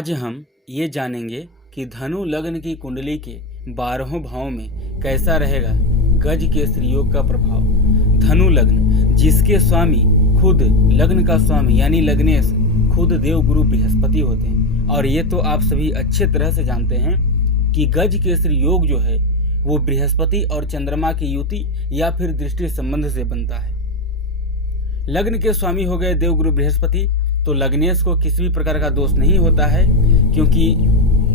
आज हम ये जानेंगे कि धनु लग्न की कुंडली के 12 भावों में कैसा रहेगा गज केसरी योग का प्रभाव। धनु लग्न जिसके स्वामी खुद लग्न का स्वामी यानी लग्नेश खुद देवगुरु बृहस्पति होते हैं, और ये तो आप सभी अच्छे तरह से जानते हैं कि गज केसरी योग जो है वो बृहस्पति और चंद्रमा की युति या फिर दृष्टि संबंध से बनता है। लग्न के स्वामी हो गए देवगुरु बृहस्पति, तो लग्नेश को किसी भी प्रकार का दोष नहीं होता है, क्योंकि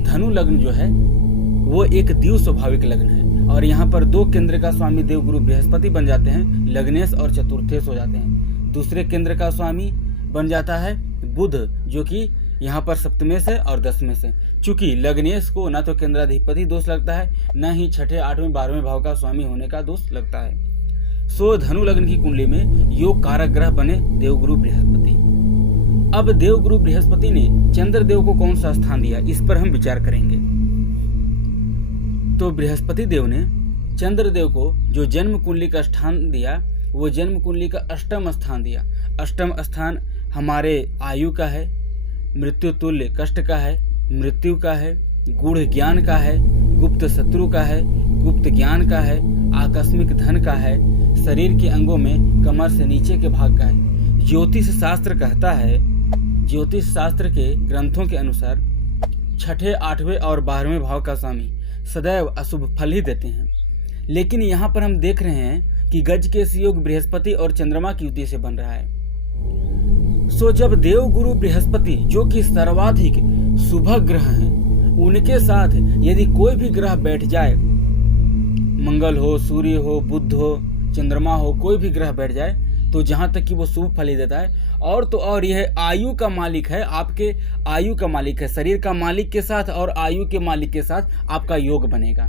धनु लग्न जो है वो एक द्वि स्वाभाविक लग्न है और यहाँ पर दो केंद्र का स्वामी देवगुरु बृहस्पति बन जाते हैं, लग्नेश और चतुर्थेश हो जाते हैं। दूसरे केंद्र का स्वामी बन जाता है बुध, जो कि यहाँ पर सप्तमेश है और दशमेश है। चूंकि लग्नेश को ना तो केंद्राधिपति दोष लगता है, न ही छठे, 8वें, 12वें भाव का स्वामी होने का दोष लगता है। सो धनु लग्न की कुंडली में योग कारक ग्रह बने देवगुरु बृहस्पति। अब देवगुरु बृहस्पति ने चंद्रदेव को कौन सा स्थान दिया, इस पर हम विचार करेंगे। तो बृहस्पति देव ने चंद्रदेव को जो जन्म कुंडली का स्थान दिया, वो जन्म कुंडली का अष्टम स्थान दिया। अष्टम स्थान हमारे आयु का है, मृत्यु तुल्य कष्ट का है, मृत्यु का है, गूढ़ ज्ञान का है, गुप्त शत्रु का है, गुप्त ज्ञान का है, आकस्मिक धन का है, शरीर के अंगों में कमर से नीचे के भाग का है। ज्योतिष शास्त्र कहता है, ज्योतिष शास्त्र के ग्रंथों के अनुसार छठे, 8वें और 12वें भाव का स्वामी सदैव अशुभ फल ही देते हैं। लेकिन यहाँ पर हम देख रहे हैं कि गज के योग बृहस्पति और चंद्रमा की युति से बन रहा है। सो जब देवगुरु बृहस्पति जो कि सर्वाधिक शुभ ग्रह हैं, उनके साथ यदि कोई भी ग्रह बैठ जाए, मंगल हो, सूर्य हो, बुध हो, चंद्रमा हो, कोई भी ग्रह बैठ जाए, तो जहां तक कि वो शुभ फल ही देता है। और तो और यह आयु का मालिक है, आपके आयु का मालिक है, शरीर का मालिक के साथ और आयु के मालिक के साथ आपका योग बनेगा।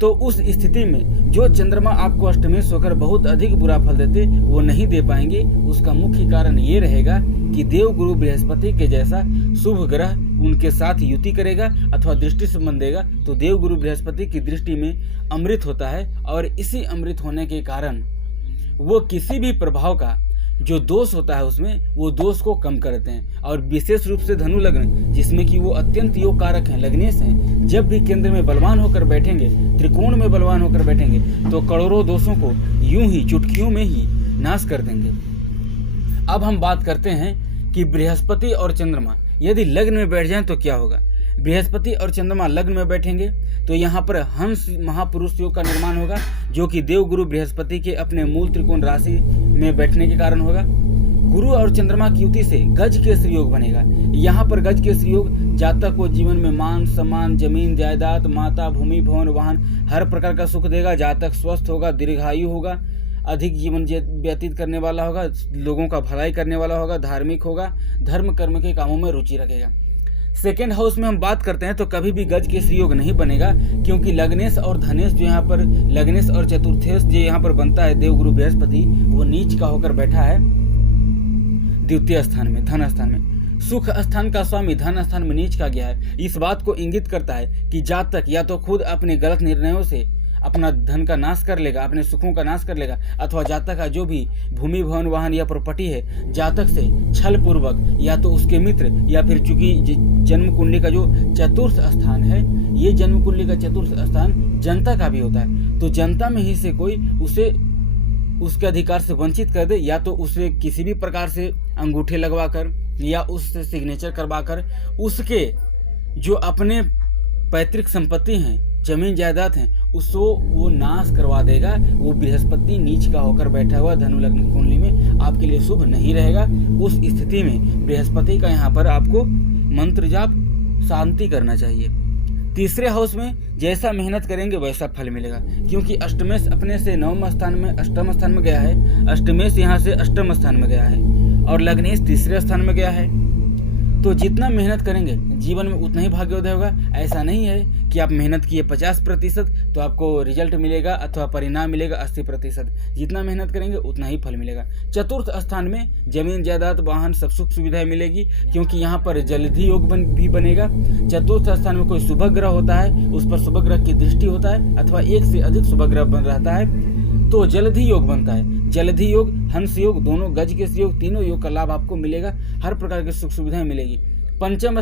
तो उस स्थिति में जो चंद्रमा आपको अष्टमेश होकर बहुत अधिक बुरा फल देते, वो नहीं दे पाएंगे। उसका मुख्य कारण ये रहेगा कि देवगुरु बृहस्पति के जैसा शुभ ग्रह उनके साथ युति करेगा अथवा दृष्टि संबंध देगा, तो देवगुरु बृहस्पति की दृष्टि में अमृत होता है, और इसी अमृत होने के कारण वो किसी भी प्रभाव का जो दोष होता है उसमें वो दोष को कम करते हैं। और विशेष रूप से धनु लग्न जिसमें कि वो अत्यंत योग कारक हैं, लग्नेश हैं, जब भी केंद्र में बलवान होकर बैठेंगे, त्रिकोण में बलवान होकर बैठेंगे, तो करोड़ों दोषों को यूं ही चुटकियों में ही नाश कर देंगे। अब हम बात करते हैं कि बृहस्पति और चंद्रमा यदि लग्न में बैठ जाएं तो क्या होगा। बृहस्पति और चंद्रमा लग्न में बैठेंगे तो यहाँ पर हंस महापुरुष योग का निर्माण होगा, जो कि देवगुरु बृहस्पति के अपने मूल त्रिकोण राशि में बैठने के कारण होगा। गुरु और चंद्रमा की युति से गज केसरी योग बनेगा। यहाँ पर गज केसरी योग जातक को जीवन में मान सम्मान, जमीन जायदाद, माता, भूमि, भवन, वाहन हर प्रकार का सुख देगा। जातक स्वस्थ होगा, दीर्घायु होगा, अधिक जीवन व्यतीत करने वाला होगा, लोगों का भलाई करने वाला होगा, धार्मिक होगा, धर्म कर्म के कामों में रुचि रखेगा। सेकेंड हाउस में हम बात करते हैं तो कभी भी गज केसरी योग नहीं बनेगा, क्योंकि लग्नेश और धनेश जो यहाँ पर, लग्नेश और चतुर्थेश जो यहाँ पर बनता है देवगुरु बृहस्पति, वो नीच का होकर बैठा है द्वितीय स्थान में, धन स्थान में। सुख स्थान का स्वामी धन स्थान में नीच का गया है। इस बात को इंगित करता है कि जातक या तो खुद अपने गलत निर्णयों से अपना धन का नाश कर लेगा, अपने सुखों का नाश कर लेगा, अथवा जातक का जो भी भूमि, भवन, वाहन या प्रॉपर्टी है, जातक से छल पूर्वक या तो उसके मित्र या फिर चूंकि जन्म कुंडली का जो चतुर्थ स्थान है, ये जन्म कुंडली का चतुर्थ स्थान जनता का भी होता है, तो जनता में ही से कोई उसे उसके अधिकार से वंचित कर दे, या तो उसे किसी भी प्रकार से अंगूठे लगवा कर या उससे सिग्नेचर करवा कर उसके जो अपने पैतृक संपत्ति हैं, जमीन जायदाद हैं, उसको वो नाश करवा देगा। वो बृहस्पति नीच का होकर बैठा हुआ धनु लग्न कुंडली में आपके लिए शुभ नहीं रहेगा। उस स्थिति में बृहस्पति का यहाँ पर आपको मंत्र जाप शांति करना चाहिए। तीसरे हाउस में जैसा मेहनत करेंगे वैसा फल मिलेगा, क्योंकि अष्टमेश अपने से 9वें स्थान में अष्टम स्थान में गया है, अष्टमेश यहाँ से अष्टम स्थान में गया है और लग्नेश तीसरे स्थान में गया है। तो जितना मेहनत करेंगे जीवन में उतना ही भाग्योदय होगा। ऐसा नहीं है कि आप मेहनत किए 50% तो आपको रिजल्ट मिलेगा अथवा परिणाम मिलेगा 80%। जितना मेहनत करेंगे उतना ही फल मिलेगा। चतुर्थ स्थान में जमीन जायदाद, वाहन, सब सुख सुविधाएं मिलेगी, क्योंकि यहाँ पर जलधि योग भी बनेगा। चतुर्थ स्थान में कोई शुभ ग्रह होता है, उस पर शुभ ग्रह की दृष्टि होता है अथवा एक से अधिक शुभ ग्रह बन रहता है, तो जलधि योग बनता है। जलधि योग, हंस योग, दोनों गज के योग, तीनों योग का लाभ आपको मिलेगा। हर प्रकार की सुख सुविधाएं मिलेगी। पंचम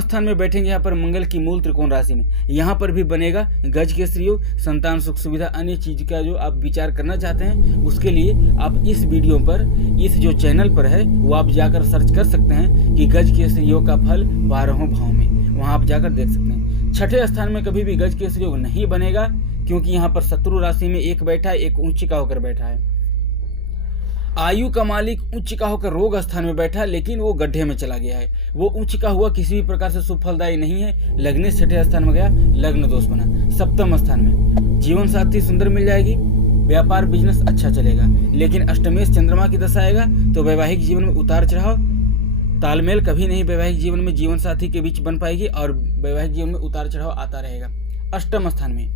स्थान में बैठेंगे यहाँ पर मंगल की मूल त्रिकोण राशि में, यहाँ पर भी बनेगा गज केसरी योग, संतान सुख सुविधा, अन्य चीज का जो आप विचार करना चाहते हैं उसके लिए आप इस वीडियो पर, इस जो चैनल पर है वो आप जाकर सर्च कर सकते हैं कि गज केसरी योग का फल 12वें भाव में, वहाँ आप जाकर देख सकते हैं। छठे स्थान में कभी भी गज केसरी योग नहीं बनेगा क्योंकि यहाँ पर शत्रु राशि में एक बैठा है, एक उच्च का होकर बैठा है। आयु का मालिक उच्च का होकर रोग स्थान में बैठा, लेकिन वो गड्ढे में चला गया है। वो उच्च का हुआ किसी भी प्रकार से शुभ फलदायी नहीं है। लग्नेश छठे स्थान में गया, लग्न दोष बना। सप्तम स्थान में जीवन साथी सुंदर मिल जाएगी, व्यापार बिजनेस अच्छा चलेगा, लेकिन अष्टमेश चंद्रमा की दशा आएगा तो वैवाहिक जीवन में उतार चढ़ाव, तालमेल कभी नहीं वैवाहिक जीवन में जीवन साथी के बीच बन पाएगी और वैवाहिक जीवन में उतार चढ़ाव आता रहेगा। अष्टम स्थान में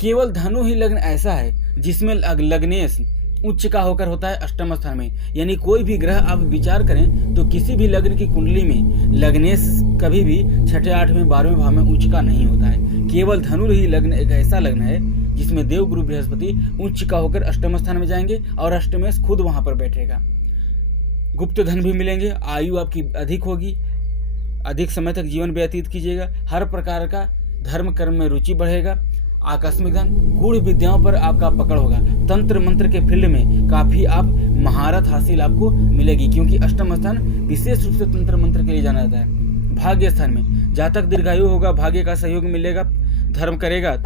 केवल धनु ही लग्न ऐसा है जिसमें लग्नेश उच्च का होकर होता है अष्टम स्थान में, यानी कोई भी ग्रह आप विचार करें तो किसी भी लग्न की कुंडली में लग्नेश कभी भी छठे, 8वें, 12वें भाव में उच्च का नहीं होता है। केवल धनु ही लग्न एक ऐसा लग्न है जिसमें देव गुरु बृहस्पति उच्च का होकर अष्टम स्थान में जाएंगे और अष्टमेश खुद वहां पर बैठेगा। गुप्त धन भी मिलेंगे, आयु आपकी अधिक होगी, अधिक समय तक जीवन व्यतीत कीजिएगा, हर प्रकार का धर्म कर्म में रुचि बढ़ेगा, आकस्मिक धन, गूढ़ विद्याओं पर आपका पकड़ होगा, तंत्र मंत्र के फील्ड में काफी आप महारत हासिल आपको मिलेगी क्योंकि अष्टम स्थान विशेष रूप से तंत्र मंत्र के लिए जाना जाता है। भाग्य स्थान में जातक दीर्घायु होगा, भाग्य का सहयोग मिलेगा, धर्म करेगा,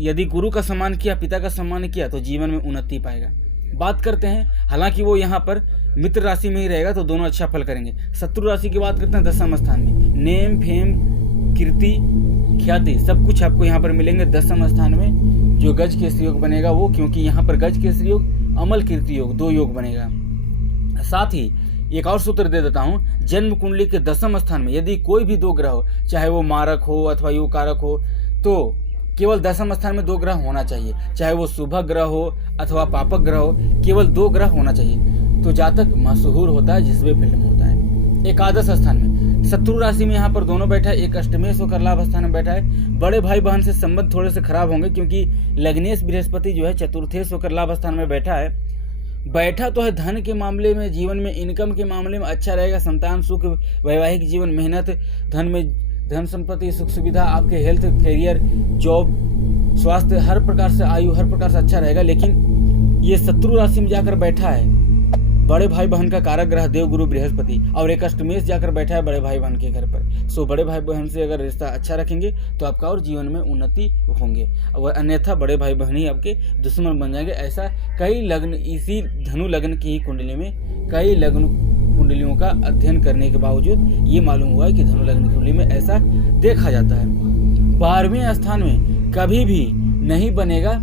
यदि गुरु का सम्मान किया, पिता का सम्मान किया तो जीवन में उन्नति पाएगा। बात करते हैं, हालांकि वो यहाँ पर मित्र राशि में ही रहेगा तो दोनों अच्छा फल करेंगे। शत्रु राशि की बात करते हैं, दसम स्थान में नेम फेम कीर्ति ख्याति सब कुछ आपको यहाँ पर मिलेंगे। दसम स्थान में जो गज केसरी योग बनेगा वो, क्योंकि यहाँ पर गज केसरी योग, अमल कीर्ति योग, 2 योग बनेगा। साथ ही एक और सूत्र दे देता हूँ, जन्म कुंडली के दसम स्थान में यदि कोई भी 2 ग्रह हो, चाहे वो मारक हो अथवा योग कारक हो, तो केवल दसम स्थान में 2 ग्रह होना चाहिए, चाहे वो शुभ ग्रह हो अथवा पापक ग्रह हो, केवल 2 ग्रह होना चाहिए तो जातक मशहूर होता है, जिसमें फील्ड में होता है। एकादश स्थान में शत्रु राशि में यहाँ पर दोनों बैठा है, एक अष्टमेश होकर लाभ स्थान में बैठा है। बड़े भाई बहन से संबंध थोड़े से खराब होंगे क्योंकि लग्नेश बृहस्पति जो है चतुर्थेश होकर लाभ स्थान में बैठा है। बैठा तो है धन के मामले में, जीवन में इनकम के मामले में अच्छा रहेगा, संतान सुख, वैवाहिक जीवन, मेहनत, धन संपत्ति, सुख सुविधा, आपके हेल्थ, करियर, जॉब, स्वास्थ्य, हर प्रकार से आयु, हर प्रकार से अच्छा रहेगा। लेकिन ये शत्रु राशि में जाकर बैठा है बड़े भाई बहन का कारक ग्रह देव गुरु बृहस्पति, और एक अष्टमेश जाकर बैठा है बड़े भाई बहन के घर पर। सो बड़े भाई बहन से अगर रिश्ता अच्छा रखेंगे तो आपका और जीवन में उन्नति होंगे, और अन्यथा बड़े भाई बहन ही आपके दुश्मन बन जाएंगे। ऐसा कई लग्न, इसी धनु लग्न की ही कुंडली में कई लग्न कुंडलियों का अध्ययन करने के बावजूद ये मालूम हुआ है कि धनु लग्न कुंडली में ऐसा देखा जाता है। 12वें स्थान में कभी भी नहीं बनेगा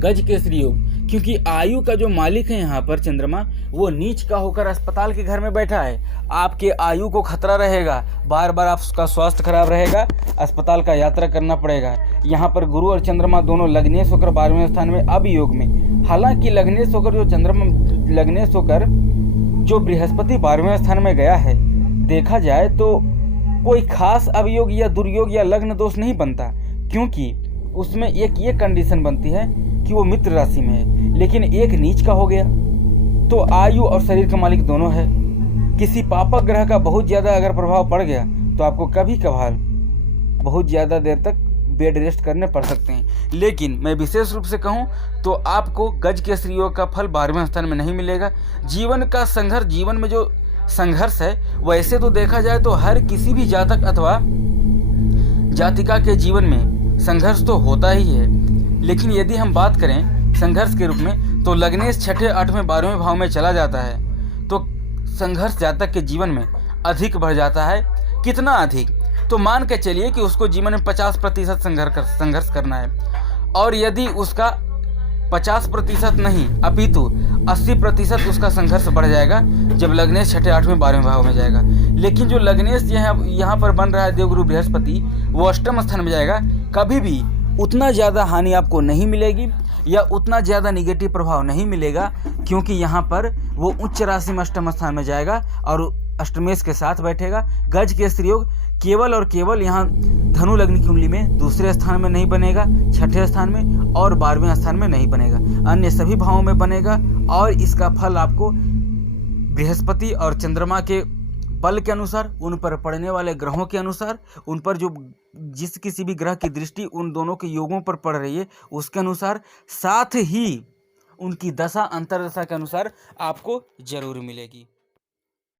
गज केसरी योग क्योंकि आयु का जो मालिक है यहाँ पर चंद्रमा, वो नीच का होकर अस्पताल के घर में बैठा है। आपके आयु को खतरा रहेगा, बार बार आपका स्वास्थ्य खराब रहेगा, अस्पताल का यात्रा करना पड़ेगा। यहाँ पर गुरु और चंद्रमा दोनों लग्नेश होकर 12वें स्थान में अब योग में। हालांकि लग्नेश होकर जो बृहस्पति 12वें स्थान में गया है, देखा जाए तो कोई खास अवयोग या दुर्योग या लग्न दोष नहीं बनता, क्योंकि उसमें एक ये कंडीशन बनती है कि वो मित्र राशि में है, लेकिन एक नीच का हो गया तो आयु और शरीर का मालिक दोनों है। किसी पापक ग्रह का बहुत ज़्यादा अगर प्रभाव पड़ गया तो आपको कभी कभार बहुत ज़्यादा देर तक बेड रेस्ट करने पड़ सकते हैं। लेकिन मैं विशेष रूप से कहूँ तो आपको गज केसरी योग का फल 12वें स्थान में नहीं मिलेगा। जीवन का संघर्ष, जीवन में जो संघर्ष है, वैसे तो देखा जाए तो हर किसी भी जातक अथवा जातिका के जीवन में संघर्ष तो होता ही है, लेकिन यदि हम बात करें संघर्ष के रूप में तो लग्नेश छठे, 8वें, 12वें भाव में चला जाता है तो संघर्ष जातक के जीवन में अधिक बढ़ जाता है। कितना अधिक? तो मान के चलिए कि उसको जीवन में 50% संघर्ष करना है, और यदि उसका 50% नहीं अपितु 80% उसका संघर्ष बढ़ जाएगा जब लग्नेश छठे, 8वें, 12वें भाव में जाएगा। लेकिन जो लग्नेश यहाँ पर बन रहा है देवगुरु बृहस्पति, वो अष्टम स्थान में जाएगा, कभी भी उतना ज़्यादा हानि आपको नहीं मिलेगी या उतना ज़्यादा निगेटिव प्रभाव नहीं मिलेगा, क्योंकि यहाँ पर वो उच्च राशि में अष्टम स्थान में जाएगा और अष्टमेश के साथ बैठेगा। गज केसरी योग केवल और केवल यहाँ धनु लग्न की कुंडली में दूसरे स्थान में नहीं बनेगा, छठे स्थान में और 12वें स्थान में नहीं बनेगा, अन्य सभी भावों में बनेगा। और इसका फल आपको बृहस्पति और चंद्रमा के बल के अनुसार, उन पर पड़ने वाले ग्रहों के अनुसार, उन पर जो जिस किसी भी ग्रह की दृष्टि उन दोनों के योगों पर पड़ रही है उसके अनुसार, साथ ही उनकी दशा अंतरदशा के अनुसार आपको जरूर मिलेगी।